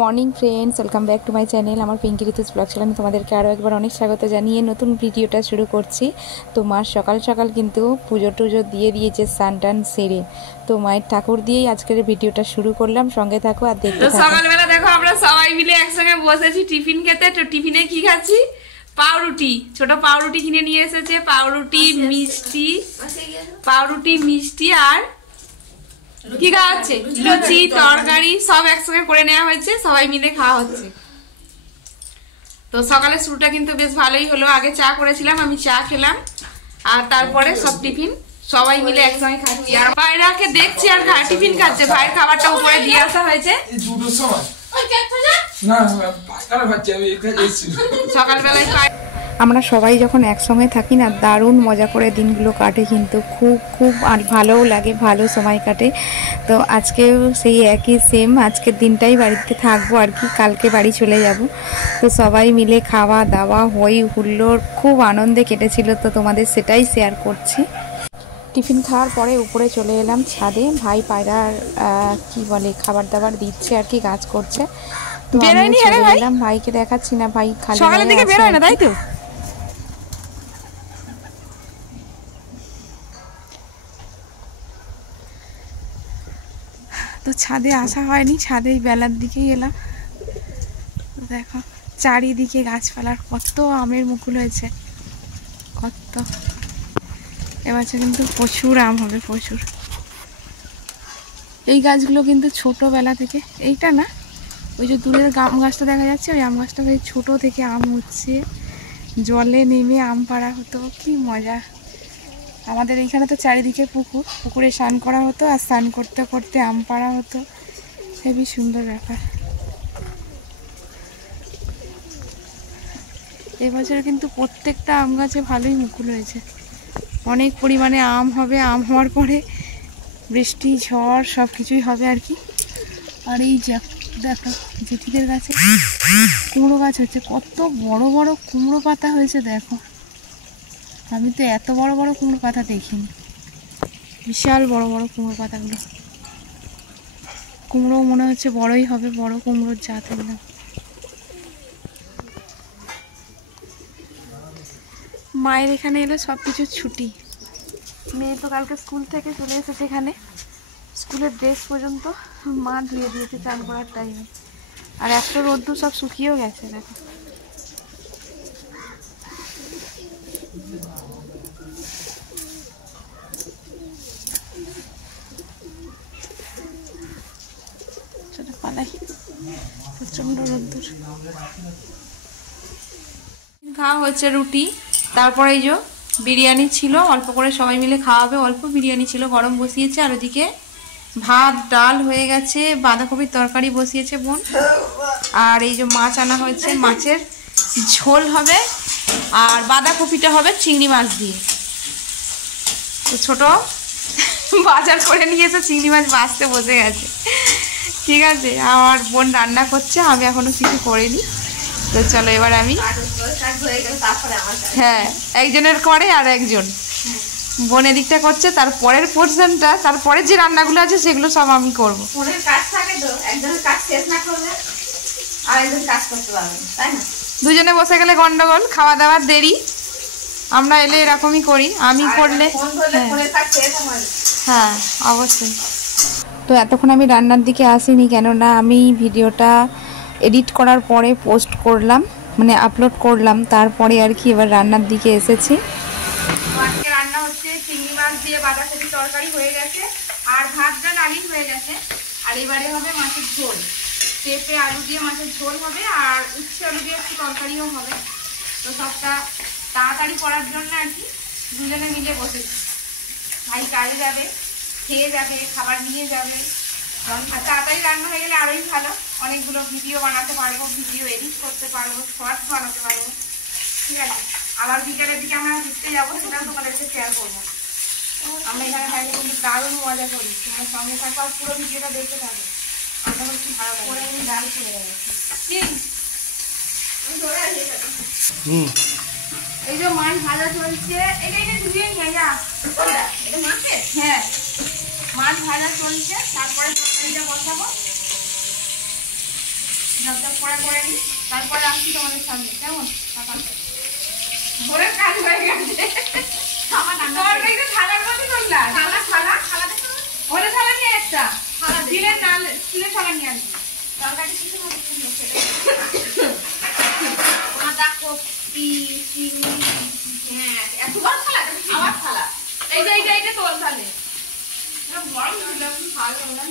Morning friends, welcome back to my channel. আমার Pinki ঋতুজ blog চ্যানেলে তোমাদেরকে আরও একবার অনেক স্বাগত জানিয়ে নতুন ভিডিওটা শুরু করছি। তো মা সকাল সকাল কিন্তু পুজো টুজো দিয়ে দিয়েছে, স্নান টান সেরে। তো মায়ের ঠাকুর দিয়েই আজকের ভিডিওটা শুরু করলাম, সঙ্গে থাকো আর দেখতে থাকো। সকালবেলা দেখো আমরা সবাই মিলে একসঙ্গে বসেছি টিফিন খেতে। তো টিফিনে কি খাচ্ছি? পাউরুটি। ছোট পাউরুটি কিনে নিয়ে এসেছে, পাউরুটি মিষ্টি আর কি খাওয়া হচ্ছে, লুচি তরকারি সব একসঙ্গে করে নেওয়া হয়েছে, সবাই মিলে খাওয়া হচ্ছে। তো সকালের শুরুটা কিন্তু বেশ ভালোই হলো। আগে চা করেছিলাম, আমি চা খেলাম, আর তারপরে সব টিফিন সবাই মিলে একসঙ্গে খাচ্ছি। আর ভাইরাকে দেখছি আর টিফিন খাচ্ছে। ভাইয়ের খাবারটা উপরে দিয়ে আসা হয়েছে সকালবেলায়। আমরা সবাই যখন একসঙ্গে থাকি না, দারুণ মজা করে দিনগুলো কাটে, কিন্তু খুব আর ভালোও লাগে, ভালো সময় কাটে। তো আজকেও সেই একই সেম, আজকের দিনটাই বাড়িতে থাকবো আর কি, কালকে বাড়ি চলে যাব। তো সবাই মিলে খাওয়া দাওয়া হই হুল্লোড় খুব আনন্দে কেটেছিল, তো তোমাদের সেটাই শেয়ার করছি। টিফিন খাওয়ার পরে উপরে চলে এলাম ছাদে। ভাই পায়রার কি বলে খাবার দাবার দিচ্ছে আর কি, কাজ করছে। তো আমি চলে এলাম, ভাইকে দেখাচ্ছি না, ভাই খালি সকালের দিকে বের হয় না, তাই তো। তো ছাদে আসা হয়নি, ছাদেই বেলার দিকেই এলাম। দেখো চারিদিকে গাছপালার কত আমের মুকুল হয়েছে, কত। এবছর কিন্তু প্রচুর আম হবে, প্রচুর। এই গাছগুলো কিন্তু ছোটবেলা থেকে, এইটা না, ওই যে দূরের আম গাছটা দেখা যাচ্ছে, ওই আম গাছটা ওই ছোটো থেকে আম হচ্ছে, জলে নেমে আম পাড়া হতো, কি মজা। আমাদের এইখানে তো চারিদিকে পুকুরে স্নান করা হতো, আর স্নান করতে করতে আম পাড়া হতো, হেবি সুন্দর ব্যাপার। এবছর কিন্তু প্রত্যেকটা আম গাছে ভালোই মুকুল হয়েছে, অনেক পরিমাণে আম হবে। আম হওয়ার পরে বৃষ্টি ঝড় সব কিছুই হবে আর কি। আর এই দেখো জেঠিদের গাছে কুমড়ো গাছ হচ্ছে, কত বড় বড় কুমড়ো পাতা হয়েছে দেখো। আমি তো এত বড় বড় কুমড়ো পাতা দেখিনি, বিশাল বড় বড় কুমড়ো পাতাগুলো। কুমড়ো মনে হচ্ছে বড়ই হবে, বড় কুমড়োর জাত একদম। মায়ের এখানে এলে সব কিছু ছুটি। মেয়ে তো কালকে স্কুল থেকে চলে এসেছে এখানে, স্কুলের ড্রেস পর্যন্ত মা ধুয়ে দিয়েছে চান করার টাইমে। আর এত রোদ্দুর সব শুকিয়েও গেছে দেখো। পালাই প্রচন্ড রোদ্দুর। খাওয়া হচ্ছে রুটি, তারপরে এই যে বিরিয়ানি ছিল, অল্প করে সবাই মিলে খাওয়াবে, অল্প বিরিয়ানি ছিল, গরম বসিয়েছে। আর ওদিকে ভাত ডাল হয়ে গেছে, বাঁধাকপির তরকারি বসিয়েছে বোন। আর এই যে মাছ আনা হয়েছে, মাছের ঝোল হবে, আর বাঁধাকপিটা হবে চিংড়ি মাছ দিয়ে। তো ছোট বাজার করে নিয়েছে, চিংড়ি মাছ ভাজতে বসে গেছে, ঠিক আছে। আমার বোন রান্না করছে, আমি এখনো কিছু করিনি। তো চলো এবার আমি, হ্যাঁ একজনের করে আর একজন বোন এদিকটা করছে, তারপরের পোর্শনটা, তারপরে যে রান্নাগুলো আছে সেগুলো সব আমি করবো। দুজনে বসে গেলে গন্ডগোল, খাওয়া দাওয়ার দেরি। আমরা এলে এরকমই করি, আমি করলে হ্যাঁ অবশ্যই। তো এতক্ষণ আমি রান্নার দিকে আসিনি, কেননা আমি ভিডিওটা এডিট করার পরে পোস্ট করলাম, মানে আপলোড করলাম, তারপরে আর কি এবার রান্নার দিকে এসেছি। আজকে রান্না হচ্ছে চিংড়ি মাছ দিয়ে বাঁধাকপি তরকারি হয়ে গেছে, আর ভাত ডাল আগেই হয়ে গেছে। আর এবারে হবে মাছের ঝোল, পেঁপে আলু দিয়ে মাছের ঝোল হবে, আর উচ্ছে আলু দিয়ে একটু তরকারিও হবে। তো সবটা তাড়াতাড়ি করার জন্য আর কি দুজনে মিলে বসেছি। ভাই কাজে যাবে, খেয়ে যাবে, খাবার নিয়ে যাবে। আর তাড়াতাড়ি রান্না হয়ে গেলে আরোই ভালো, অনেকগুলো ভিডিও বানাতে পারবো, ভিডিও এডিট করতে পারবো, শর্টস বানাতে পারবো, ঠিক আছে। আবার বিকেলের দিকে আমরা ঘুরতে যাবো, সেটাও তোমাদেরকে শেয়ার করবো। আমরা এখানে থাকি কিন্তু দারুণ মজা করি, তোমরা সঙ্গে থাকো আর পুরো ভিডিওটা দেখতে থাকো। আমরা হচ্ছে ভালো করে আমি ডাল চলে যাচ্ছি, এই যে মাছ ভাজা চলছে, এটা ধুয়ে নিয়ে যা, এটা মাছের, হ্যাঁ মাছ ভাজা চলছে, তারপরে তরকারিটা বসাবো। ঝপঝপ করে নিই, তারপরে আসছি তোমাদের সামনে। কেমন ভোরের কাজ হয়ে গেছে। তরকারিটা থালার মধ্যে করলাম। থালা ওরে থালা নিয়ে একটা স্টিলের থালা নিয়ে আসবি। তরকারি কিছু আদা কপি চিনি। হ্যাঁ এত বড় থালা, আবার থালা। এই যে তোর থালে গরম ছিল, খাওয়া যাবে না।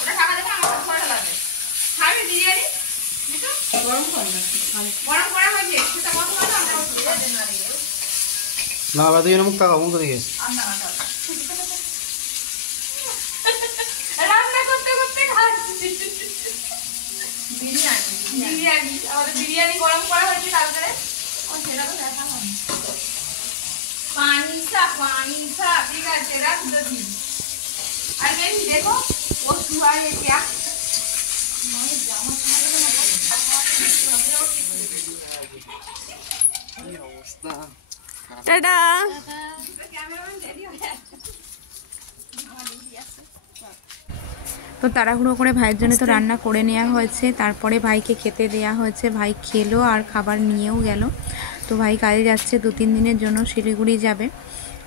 ওটা টাকা দেবো, আমার খাওয়া লাগে। খাবি বিরিয়ানি? গরম করা হয়েছে সেটা কত না বাদে মুখ টাকা মুখ দিকে রান্না করতে করতে খাচ্ছি বিরিয়ানি। আমাদের বিরিয়ানি গরম করা হয়েছে তারপরে সেটা তো দেখা হয়। পানি सा ঠিক আছে, রাখ দিই। আর বেশি দেখো ও সুহাই क्या টাটা। তো তাড়াহুড়ো করে ভাইয়ের জন্য তো রান্না করে নেওয়া হয়েছে, তারপরে ভাইকে খেতে দেওয়া হয়েছে। ভাই খেলো আর খাবার নিয়েও গেল। তো ভাই কাজে যাচ্ছে, 2-3 দিনের জন্য শিলিগুড়ি যাবে।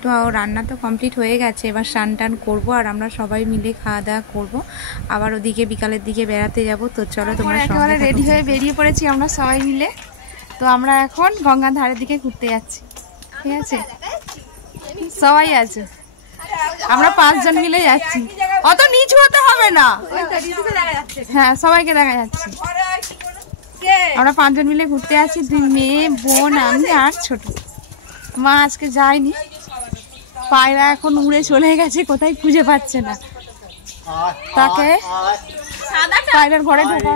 তো রান্না তো কমপ্লিট হয়ে গেছে, এবার স্নান টান করবো আর আমরা সবাই মিলে খাওয়া দাওয়া করবো। আবার ওদিকে বিকালের দিকে বেড়াতে যাব। তো চলো তোমরা একেবারে রেডি হয়ে বেরিয়ে পড়েছি আমরা সবাই মিলে। তো আমরা এখন গঙ্গার ধারের দিকে ঘুরতে যাচ্ছি, ঠিক আছে? সবাই আছে, আমরা 5 জন মিলে যাচ্ছি। অত নিচু হতে হবে না, হ্যাঁ সবাইকে দেখা যাচ্ছে। আমরা 5 জন মিলে ঘুরতে যাচ্ছি, 2 মেয়ে, বোন, আমি আর ছোট মা। আজকে যায়নি, পায়রা এখন উড়ে চলে গেছে, কোথায় খুঁজে পাচ্ছে না তাকে। পায়রার ঘরে ঢোকা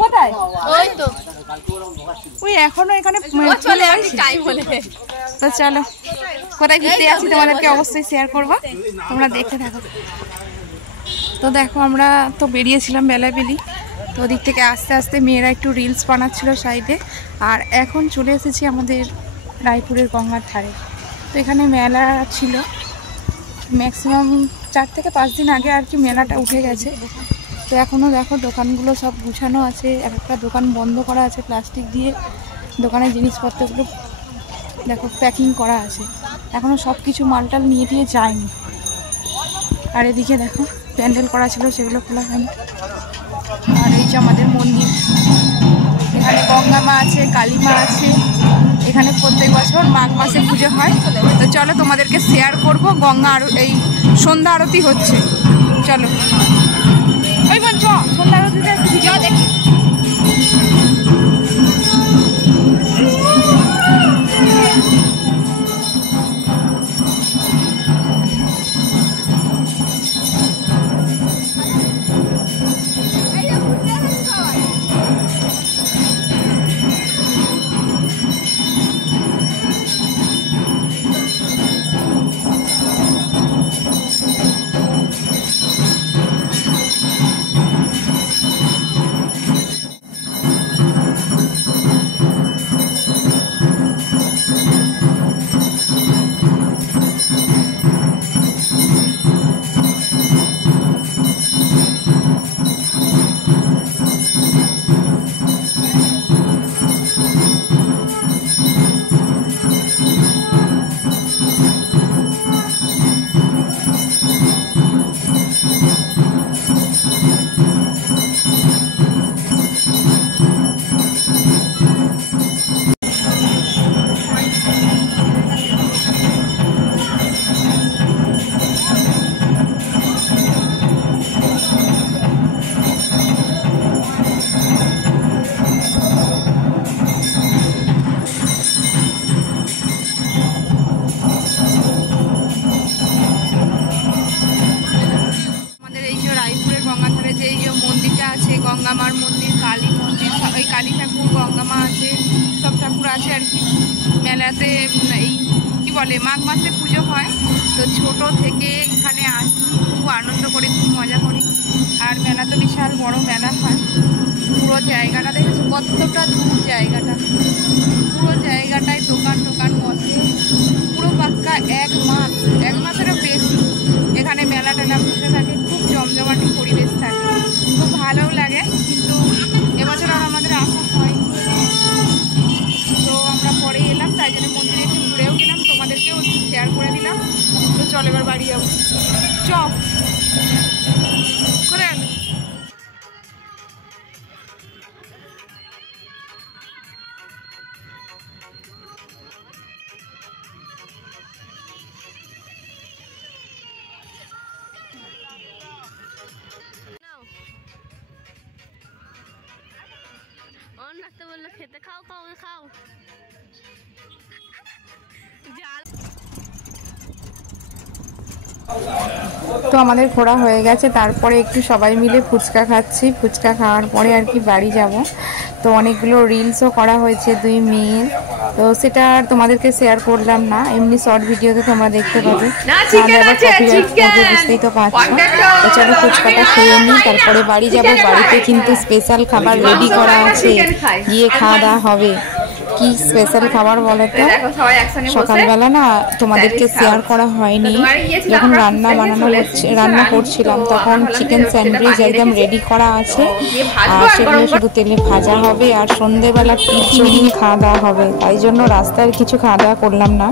কোথায়? ওই তো ওই এখনো এখানে চলে আসি। তো চলো কোথায় ঘুরতে যাচ্ছি তোমাদেরকে অবশ্যই শেয়ার করবো, তোমরা দেখতে থাকো। তো দেখো আমরা তো বেরিয়েছিলাম বেলাবেলি, তো ওদিক থেকে আস্তে আস্তে মেয়েরা একটু রিলস বানাচ্ছিল সাইডে। আর এখন চলে এসেছি আমাদের রায়পুরের গঙ্গার ধারে। তো এখানে মেলা ছিল, ম্যাক্সিমাম 4 থেকে 5 দিন আগে আর কি মেলাটা উঠে গেছে। তো এখনও দেখো দোকানগুলো সব গুছানো আছে, একটা দোকান বন্ধ করা আছে প্লাস্টিক দিয়ে, দোকানের জিনিসপত্রগুলো দেখো প্যাকিং করা আছে, এখনও সব কিছু মালটাল নিয়ে দিয়ে যায়নি। আর এদিকে দেখো প্যান্ডেল করা ছিল, সেগুলো খোলা হয়নি। আর এই যে আমাদের মন্দির, এখানে গঙ্গা মা আছে, কালী মা আছে। এখানে প্রত্যেক বছর মাঘ মাসে পুজো হয়। তো চলো তোমাদেরকে শেয়ার করব, গঙ্গা এই সন্ধ্যা আরতি হচ্ছে, চলো ওই বোন চ সন্ধ্যা আরতিতে একটু ভিডিও দেখি। গঙ্গা মার মন্দির, কালী মন্দির, ওই কালী ঠাকুর, গঙ্গা মা আছে, সব ঠাকুর আছে আর কি। মেলাতে এই কি বলে মাঘ মাসে পুজো হয়, তো ছোট থেকে এখানে আসি, খুব আনন্দ করি, খুব মজা করি। আর মেলা তো বিশাল বড় মেলা হয়। পুরো জায়গাটা দেখেছো কতটা দূর, জায়গাটা পুরো জায়গাটায় দোকান টোকান বসে, পুরো পাক্কা 1 মাস, 1 মাসেরও বেশি এখানে মেলা টেলা বসে থাকে। খুব জমজমাটি পরিবেশ থাকে, খুব ভালোও লাগে। কিন্তু এবছর খাও তো আমাদের ঘোরা হয়ে গেছে, তারপরে একটু সবাই মিলে ফুচকা খাচ্ছি। ফুচকা খাওয়ার পরে আর কি বাড়ি যাব। তো অনেকগুলো রিলসও করা হয়েছে দুই মেয়ের, তো সেটা আর তোমাদেরকে শেয়ার করলাম না, এমনি শর্ট ভিডিওতে তোমরা দেখতে পাবে। বুঝতেই তো পারছো। তো চলো ফুচকাটা খেয়ে নিই, তারপরে বাড়ি যাব। বাড়িতে কিন্তু স্পেশাল খাবার রেডি করা আছে, গিয়ে খাওয়া দাওয়া হবে। কি স্পেশাল খাবার বলো তো? সকালবেলা না তোমাদেরকে শেয়ার করা হয়নি, যখন রান্না করছিলাম তখন চিকেন স্যান্ডউইচ একদম রেডি করা আছে, আর সেগুলো শুধু তেলে ভাজা হবে, আর সন্ধ্যেবেলা টিফিন খাওয়া দাওয়া হবে। তাই জন্য রাস্তায় কিছু খাওয়া দাওয়া করলাম না।